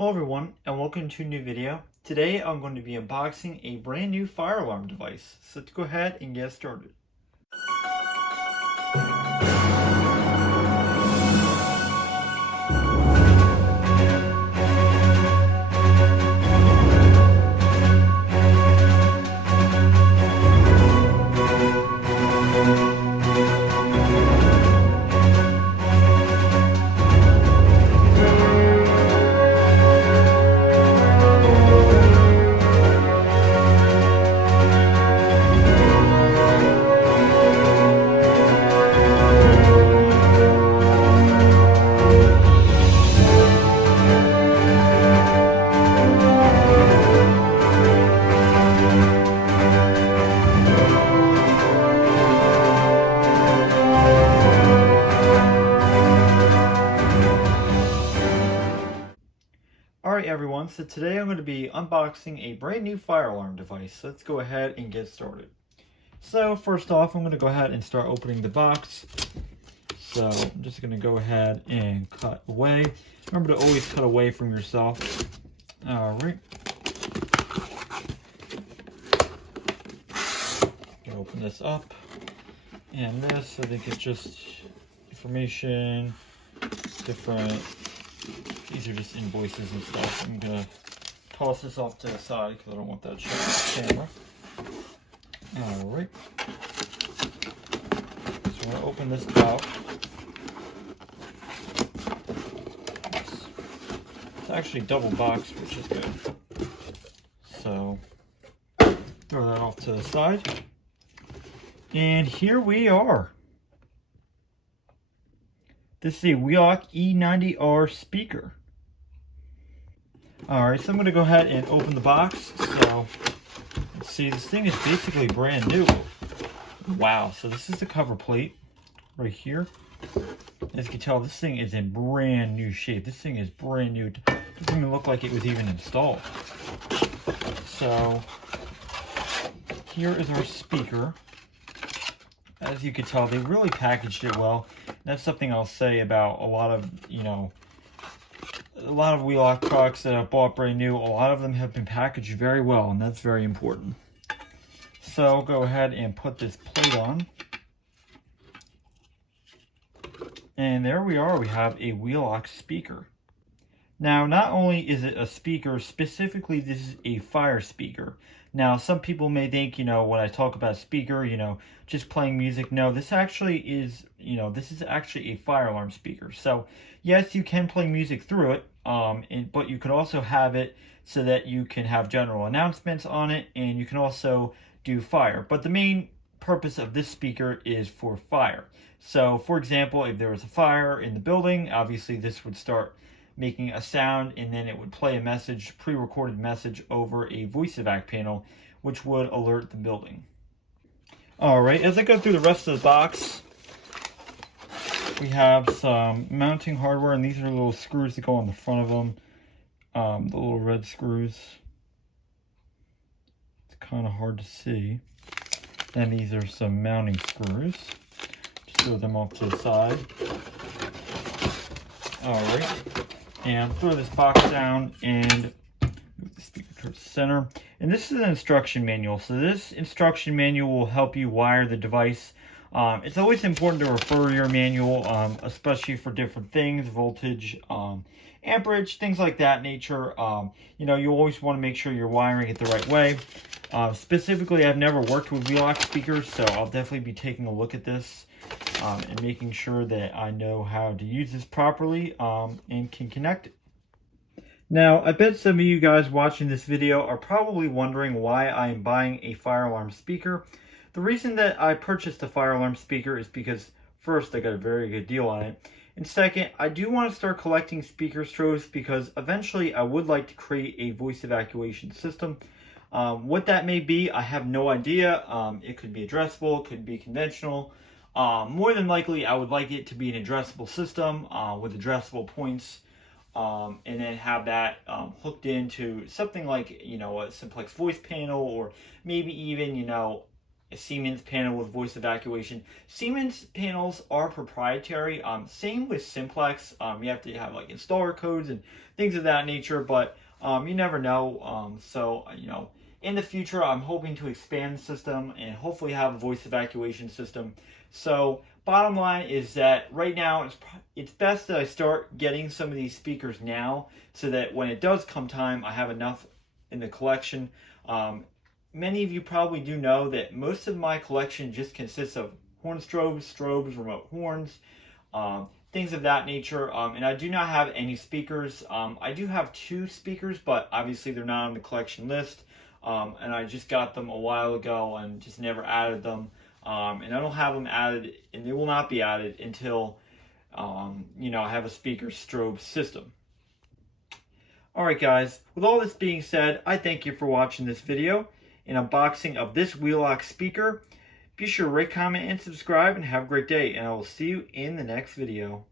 Hello everyone and welcome to a new video. Today I'm going to be unboxing a brand new fire alarm device. So let's go ahead and get started. Alright everyone, so today I'm going to be unboxing a brand new fire alarm device. So let's go ahead and get started. So first off, I'm going to go ahead and start opening the box. So I'm just going to go ahead and cut away. Remember to always cut away from yourself. Alright. Open this up. And this, I think it's just information, different. These are just invoices and stuff. I'm gonna toss this off to the side because I don't want that showing on camera. Alright. So I'm gonna open this out. It's actually double boxed, which is good. So throw that off to the side. And here we are. This is a Wheelock E90R speaker. Alright, so I'm going to go ahead and open the box. So, let's see, this thing is basically brand new. Wow, so this is the cover plate right here. As you can tell, this thing is in brand new shape. This thing is brand new. It doesn't even look like it was even installed. So, here is our speaker. As you can tell, they really packaged it well. That's something I'll say about a lot of, a lot of Wheelock products that I've bought brand new. A lot of them have been packaged very well, and that's very important. So I'll go ahead and put this plate on. And there we are. We have a Wheelock speaker. Now, not only is it a speaker, specifically this is a fire speaker. Now, some people may think, when I talk about speaker, just playing music. No, this actually is, this is actually a fire alarm speaker. So, yes, you can play music through it, but you could also have it so that you can have general announcements on it, and you can also do fire. But the main purpose of this speaker is for fire. So, for example, if there was a fire in the building, obviously this would start making a sound, and then it would play a message, pre-recorded message over a voice evac panel, which would alert the building. Alright, as I go through the rest of the box, we have some mounting hardware, and these are little screws that go on the front of them, the little red screws. It's kind of hard to see. Then these are some mounting screws. Just throw them off to the side. Alright. And throw this box down and move the speaker towards the center. And this is an instruction manual. So this instruction manual will help you wire the device. It's always important to refer your manual, especially for different things, voltage, amperage, things like that nature. You always want to make sure you're wiring it the right way. Specifically, I've never worked with Wheelock speakers, so I'll definitely be taking a look at this. And making sure that I know how to use this properly and can connect it. Now, I bet some of you guys watching this video are probably wondering why I am buying a fire alarm speaker. The reason that I purchased a fire alarm speaker is because, first, I got a very good deal on it. And second, I do want to start collecting speaker strobes because eventually I would like to create a voice evacuation system. What that may be, I have no idea. It could be addressable, it could be conventional. More than likely, I would like it to be an addressable system with addressable points, and then have that hooked into something like, a simplex voice panel, or maybe even, a Siemens panel with voice evacuation. Siemens panels are proprietary. Same with Simplex. You have to have like installer codes and things of that nature, but you never know. So in the future, I'm hoping to expand the system and hopefully have a voice evacuation system. So bottom line is that right now it's best that I start getting some of these speakers now, so that when it does come time, I have enough in the collection. Many of you probably do know that most of my collection just consists of horn strobes, remote horns, things of that nature. And I do not have any speakers. I do have 2 speakers, but obviously they're not on the collection list. And I just got them a while ago and just never added them. And I don't have them added, and they will not be added until I have a speaker strobe system. Alright guys, with all this being said, I thank you for watching this video, an unboxing of this Wheelock speaker. Be sure to rate, comment, and subscribe, and have a great day, and I will see you in the next video.